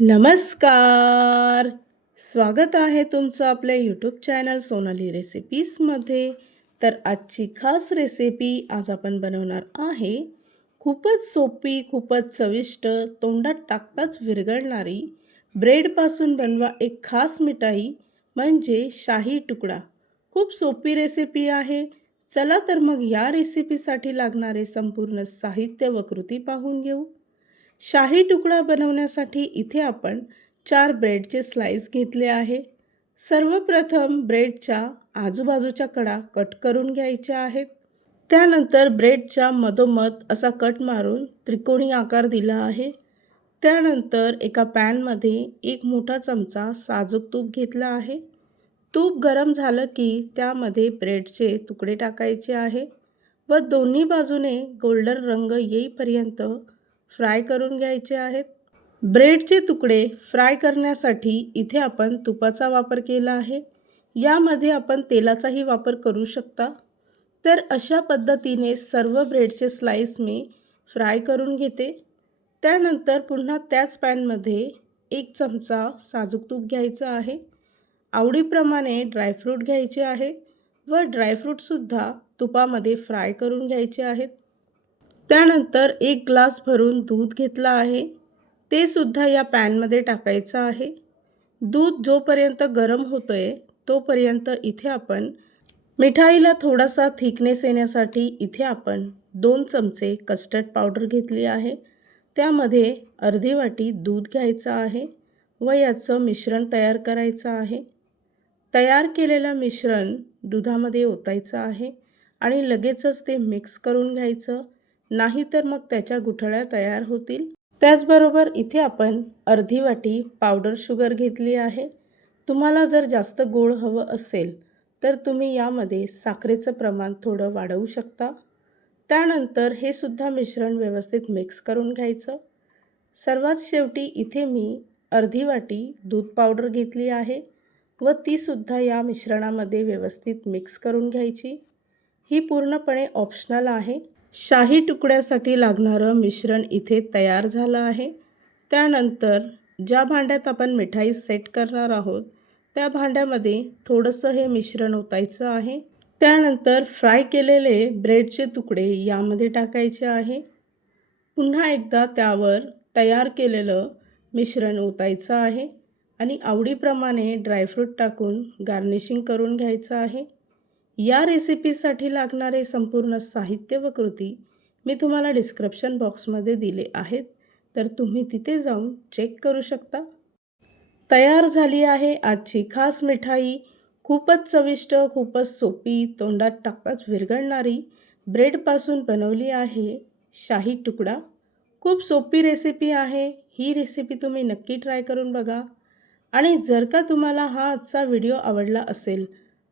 नमस्कार. स्वागत आहे तुमचं आपल्या यूट्यूब चॅनल सोनाली रेसिपीजमध्ये तर आजची खास रेसिपी आज आपण बनवणार आहे. खूपच सोपी खूपच चविष्ट तोंडात टाकताच विरघळणारी ब्रेडपासून बनवा एक खास मिठाई म्हणजे शाही तुकडा. खूप सोपी रेसिपी आहे. चला तर मग या रेसिपीसाठी लागणारे संपूर्ण साहित्य व कृती पाहून घेऊ. शाही तुकडा बनवण्यासाठी इथे आपण चार ब्रेडचे स्लाइस घेतले आहे. सर्वप्रथम ब्रेडच्या आजूबाजूच्या कडा कट करून घ्यायच्या आहेत. त्यानंतर ब्रेडच्या मधोमध असा कट मारून त्रिकोणी आकार दिला आहे. त्यानंतर एका पॅनमध्ये एक मोठा चमचा साजूक तूप घेतला आहे. तूप गरम झालं की त्यामध्ये ब्रेडचे तुकडे टाकायचे आहे व दोन्ही बाजूने गोल्डन रंग येईपर्यंत फ्राय करून घ्यायचे आहेत. ब्रेडचे तुकडे फ्राय करण्यासाठी इथे आपण तुपाचा वापर केला आहे. यामध्ये आपण तेलाचाही वापर करू शकता. तर अशा पद्धतीने सर्व ब्रेडचे स्लाईस मी फ्राय करून घेते. त्यानंतर पुन्हा त्याच पॅनमध्ये एक चमचा साजूक तूप घ्यायचं आहे. आवडीप्रमाणे ड्रायफ्रूट घ्यायचे आहे व ड्रायफ्रूटसुद्धा तुपामध्ये फ्राय करून घ्यायचे आहेत. त्यानंतर एक ग्लास भरून दूध घेतलं आहे. ते सुद्धा या पॅनमध्ये टाकायचं आहे. दूध जोपर्यंत गरम होतं आहे तोपर्यंत इथे आपण मिठाईला थोडासा थिकनेस येण्यासाठी इथे आपण दोन चमचे कस्टर्ड पावडर घेतली आहे. त्यामध्ये अर्धी वाटी दूध घ्यायचं आहे व याचं मिश्रण तयार करायचं आहे. तयार केलेलं मिश्रण दुधामध्ये ओतायचं आहे आणि लगेचच ते मिक्स करून घ्यायचं. नाही तर मग त्याच्या गुठळ्या तयार होतील. त्याचबरोबर इथे आपण अर्धी वाटी पावडर शुगर घेतली आहे. तुम्हाला जर जास्त गोड हवं असेल तर तुम्ही यामध्ये साखरेचं प्रमाण थोडं वाढवू शकता. त्यानंतर हे सुद्धा मिश्रण व्यवस्थित मिक्स करून घ्यायचं. सर्वात शेवटी इथे मी अर्धी वाटी दूध पावडर घेतली आहे व तीसुद्धा या मिश्रणामध्ये व्यवस्थित मिक्स करून घ्यायची. ही पूर्णपणे ऑप्शनल आहे. शाही तुकड्यासाठी लागणारं मिश्रण इथे तयार झालं आहे. त्यानंतर ज्या भांड्यात आपण मिठाई सेट करणार आहोत त्या भांड्यामध्ये थोडंसं हे मिश्रण ओतायचं आहे. त्यानंतर फ्राय केलेले ब्रेडचे तुकडे यामध्ये टाकायचे आहे. पुन्हा एकदा त्यावर तयार केलेलं मिश्रण ओतायचं आहे आणि आवडीप्रमाणे ड्रायफ्रूट टाकून गार्निशिंग करून घ्यायचं आहे. या रेसिपीसाठी लागणारे संपूर्ण साहित्य व कृती मी तुम्हाला डिस्क्रिप्शन बॉक्समध्ये दिले आहेत. तर तुम्ही तिथे जाऊन चेक करू शकता. तयार झाली आहे आजची खास मिठाई. खूपच चविष्ट खूपच सोपी तोंडात टाकताच विरघळणारी ब्रेडपासून बनवली आहे शाही तुकडा. खूप सोपी रेसिपी आहे. ही रेसिपी तुम्ही नक्की ट्राय करून बघा. आणि जर का तुम्हाला हा आजचा व्हिडिओ आवडला असेल